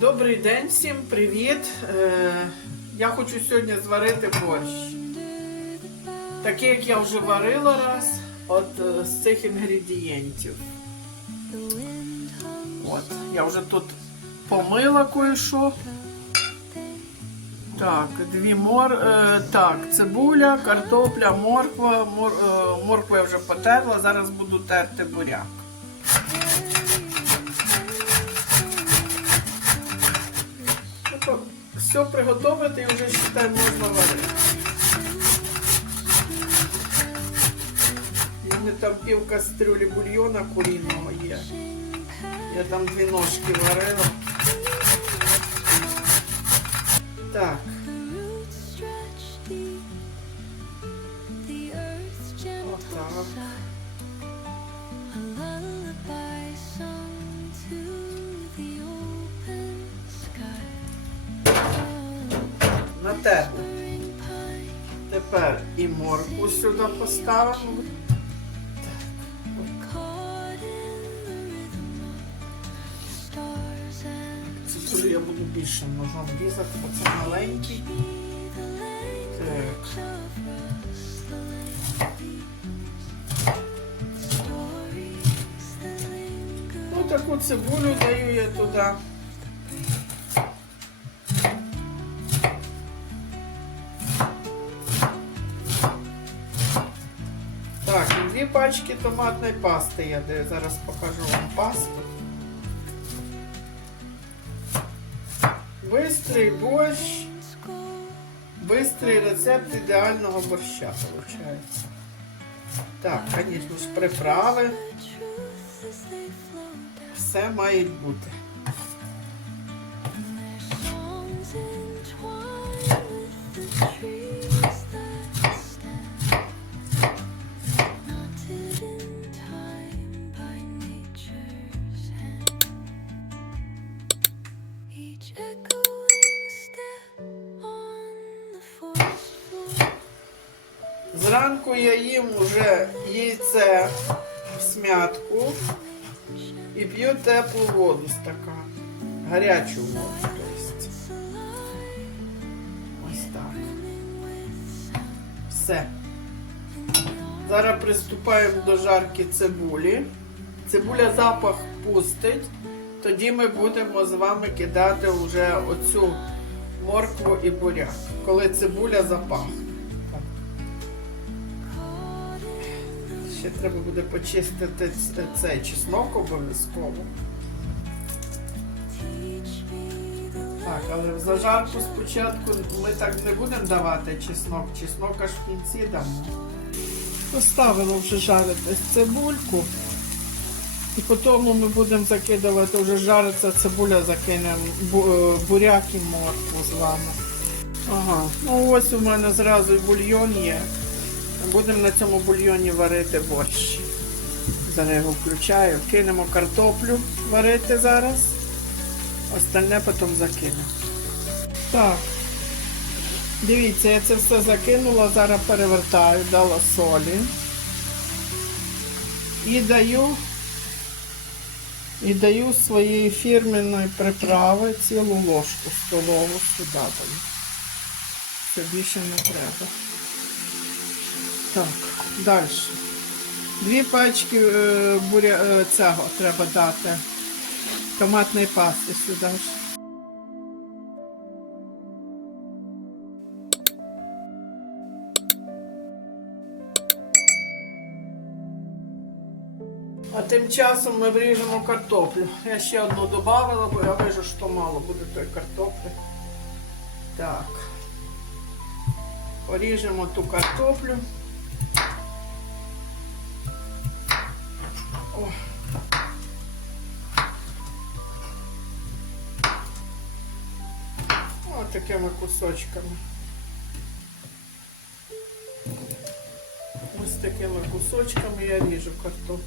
Добрий день всім, привіт! Е, я хочу сьогодні зварити борщ. Такий, як я вже варила раз, от е, з цих інгредієнтів. От, я вже тут помила кое-що. Так, дві мор... Е, так, цибуля, картопля, морква. Мор... Моркву я вже потерла, зараз буду терти буряк. Все приготувати і вже считай, можна варити. У мене там пів кастрюлі бульйона курінного є. Я там дві ножки варила. Так. Отак. Натерто. Тепер і моркву сюди поставимо. Цибулю я буду більше ножом різати, бо це маленький. Так. Ну таку цибулю даю я туди. Пачки томатної пасти я. Зараз покажу вам пасту. Бистрий борщ. Бистрий рецепт ідеального борща, виходить. Так, звісно ж, приправи. Все має бути. Гарячу воду. Ось так. Все. Зараз приступаємо до жарки цибулі. Цибуля запах пустить. Тоді ми будемо з вами кидати вже оцю моркву і буряк, коли цибуля запахне. Ще треба буде почистити цей чеснок обов'язково. Так, але в зажарку спочатку ми так не будемо давати чеснок. Чеснок аж в кінці дамо. Поставила вже жаритись цибульку. І потім ми будемо закидувати, вже жариться цибуля, закинемо е, буряк і моркву з вами. Ага, ну ось у мене зразу бульйон є. Будемо на цьому бульйоні варити борщ. Зараз його включаю. Кинемо картоплю варити зараз. Остальне потім закинемо. Так. Дивіться, я це все закинула, зараз перевертаю, дала солі. І даю, і даю своєї фірменної приправи цілу ложку столову сюди даю. Це більше не треба. Так, далі. Дві пачки е, буря, е, цього треба дати. Томатної пасти сюди ж. А тим часом ми вріжемо картоплю. Я ще одну додавала, бо я вижу, що мало буде той картоплі. Так. Поріжемо ту картоплю. Такими кусочками. Ось такими кусочками я ріжу картоплю.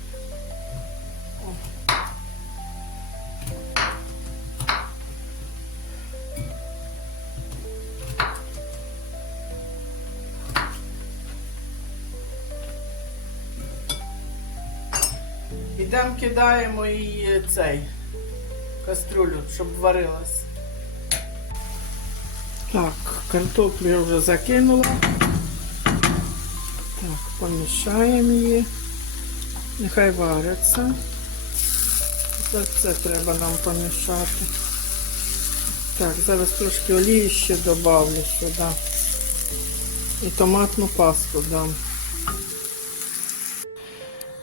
Ідемо кидаємо її цей каструлю, щоб варилась. Так, картоплю я вже закинула. Так, помішаємо її. Нехай варяться. Це, це треба нам помішати. Так, зараз трошки олії ще додавлю сюди. І томатну пасту дам.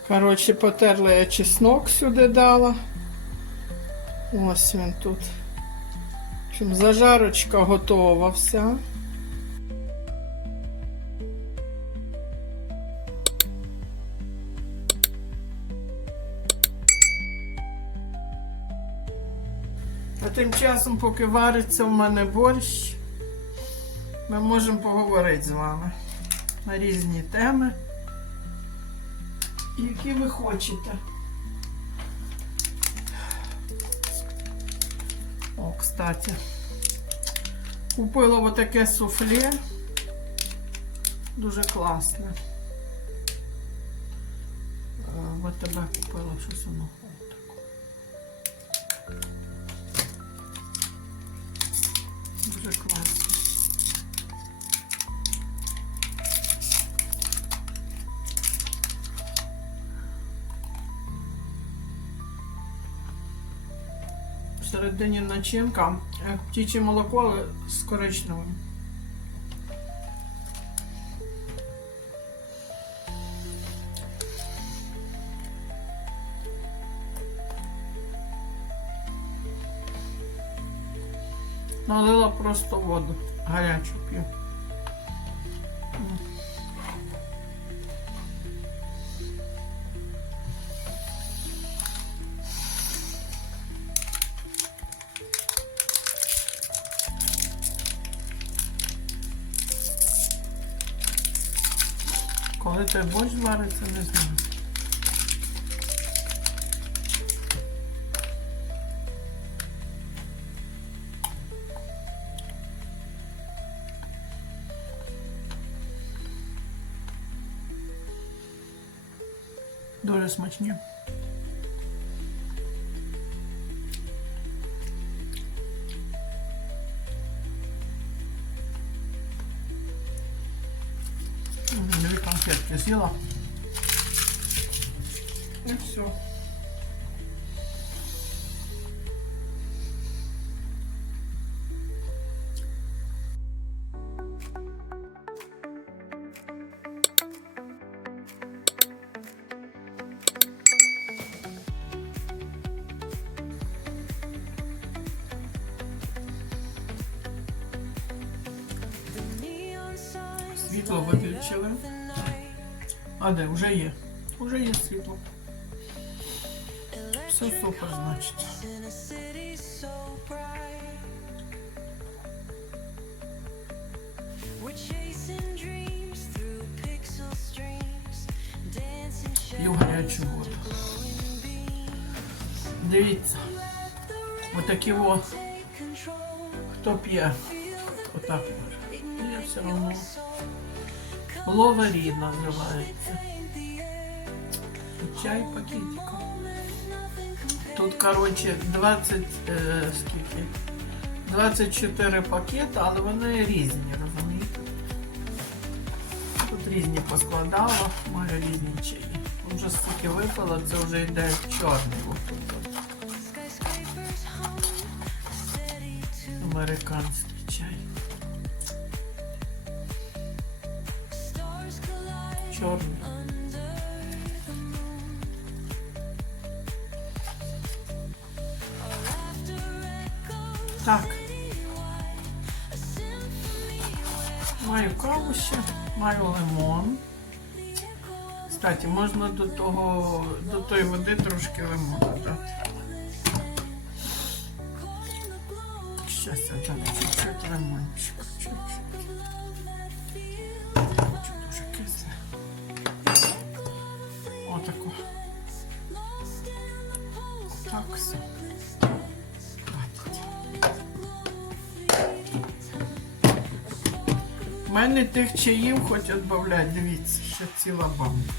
Коротше, потерла я чеснок сюди дала. Ось він тут. Общем, зажарочка готова вся. А тим часом, поки вариться в мене борщ, ми можемо поговорити з вами на різні теми, які ви хочете. Кстати, купила отаке суфле. Дуже класне. Вот тебе купила щось воно. Всередині начинка, як птіче молоко, але з коричневим. Налила просто воду гарячу п'ю. Той борщ вариться, не знаю. Дуже смачні. конфетки з'їла. І все. Neon signs Світло виключили. А де? Вже є. Вже є світло. Все супер, значить. in a city so bright. We're chasing dreams through pixel streams, dancing П'ю гарячу воду. Дивіться. Отакі о, take control. хто п'є. Отак може. Я все одно. Ловарі називається. І Чай пакетиком. Тут, коротше, 20, е, скільки? 24 пакети, але вони різні, розумієте? Тут різні поскладала, маю різні чаї. Вже стільки випила, це вже йде в чорний. Американський Чорний. Так, маю каву ще, маю лимон. Кстати, можна до того, до тої води трошки лимону додати. Щас я дам чуть-чуть лимончик. Чуть-чуть. Отако. Так все. Хватить. У мене тих чаїв хоч відбавлять, дивіться, ще ціла банка.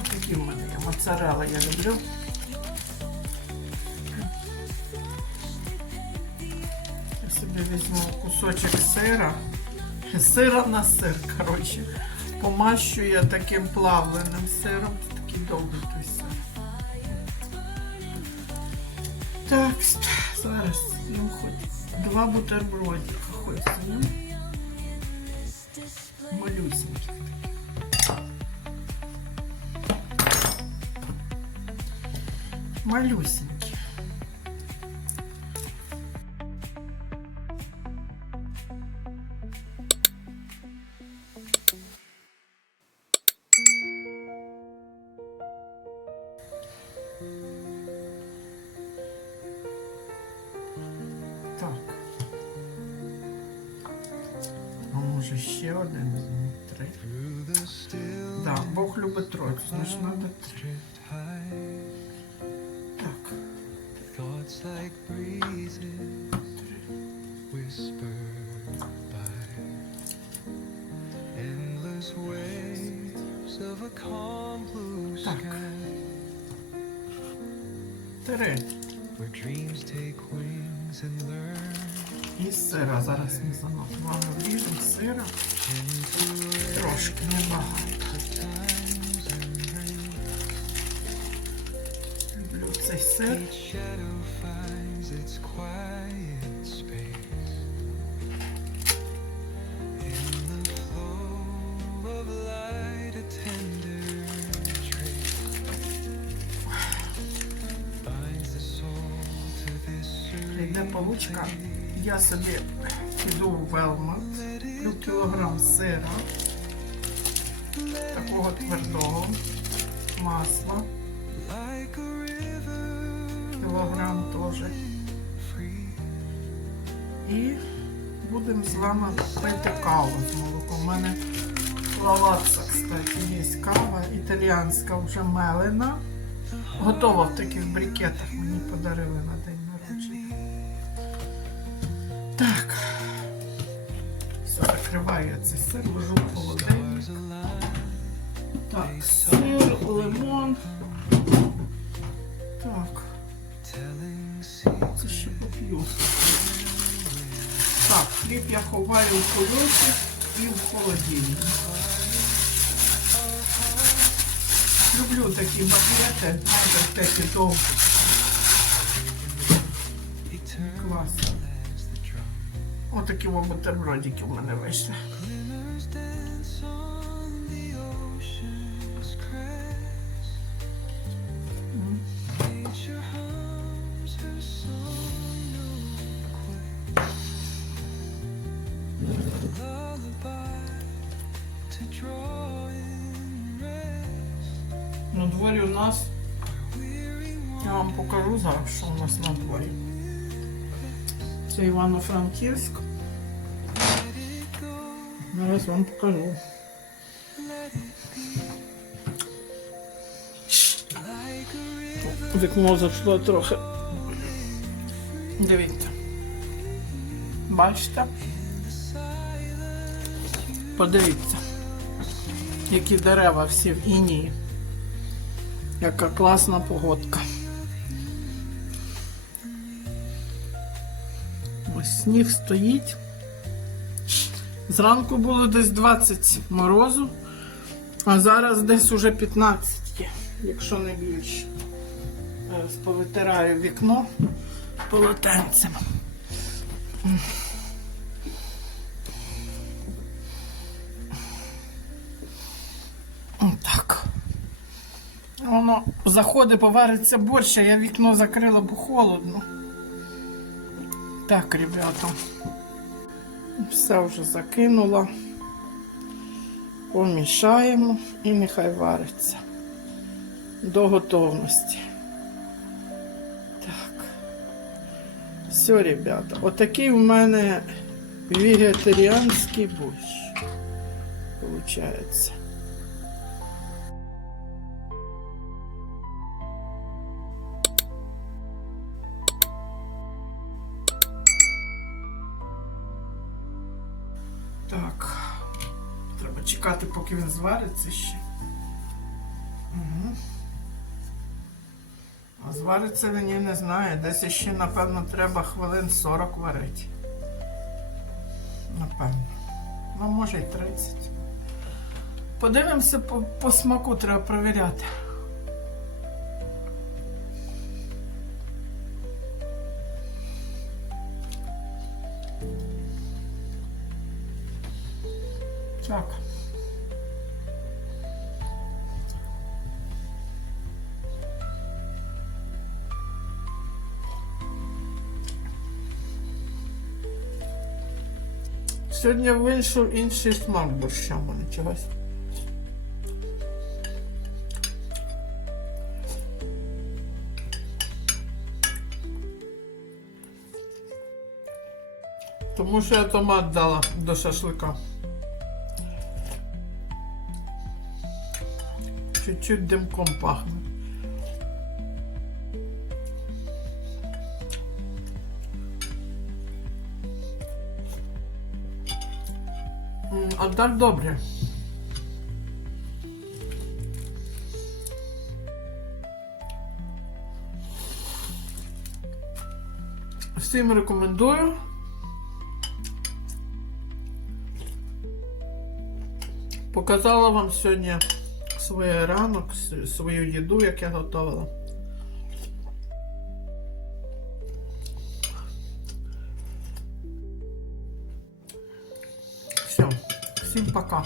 Отакі в мене є. Я люблю. собі візьму кусочок сира. Сира на сир, коротше. Помащу я таким плавленим сиром. Такий довгий той. Так, зараз з'їм хоч два бутербродика хоч з'їм. Малюсеньких. Thoughts like breezes whisper by. Endless waves of a calm blue Так. sky Три. where dreams take wings and learn І сира зараз ми занотували. Вріжемо сира. into Трошки небагато. this Йде получка. Я собі піду в Велмот, куплю кілограм сира, такого твердого, масла, like a river Кілограм теж. І будемо з вами пити каву з молоком. У мене лаватса, кстати, є кава, італіянська вже мелена. Готова в таких брикетах мені подарили на день народження. Так. Все, закриваю цей сир, ложу в холодильник. Так, сир, лимон. Хліб я ховаю в кульочок і в холодильник. Люблю такі макети, так такі довгі. Класно. Отакі вам бутербродики в мене вийшли. На дворі у нас, я вам покажу зараз, що у нас на дворі. Це Івано-Франківськ. Зараз вам покажу. Вікно зайшло трохи. Дивіться. Бачите? Подивіться, які дерева всі в інії. Яка класна погодка. Ось сніг стоїть. Зранку було десь 20 морозу, а зараз десь уже 15 є, якщо не більше. Зараз повитираю вікно полотенцем. Воно заходить, повариться борщ, я вікно закрила, бо холодно. Так, ребята. Все вже закинула. Помішаємо і нехай вариться до готовності. Так. Все, ребята. Отакий у мене вегетаріанський борщ. Получається. Так. Треба чекати, поки він звариться ще. Угу. А звариться він я не знаю. Десь ще, напевно, треба хвилин 40 варити. напевно. Ну, може й 30. Подивимося по, по смаку, треба перевіряти. Так. Сьогодні вийшов інший смак борща в мене чогось. Тому що я томат дала до шашлика. Чуть-чуть димком пахне. А так добре. Всім рекомендую. Показала вам сьогодні свій ранок, свою їду, як я готувала. Все, всім пока.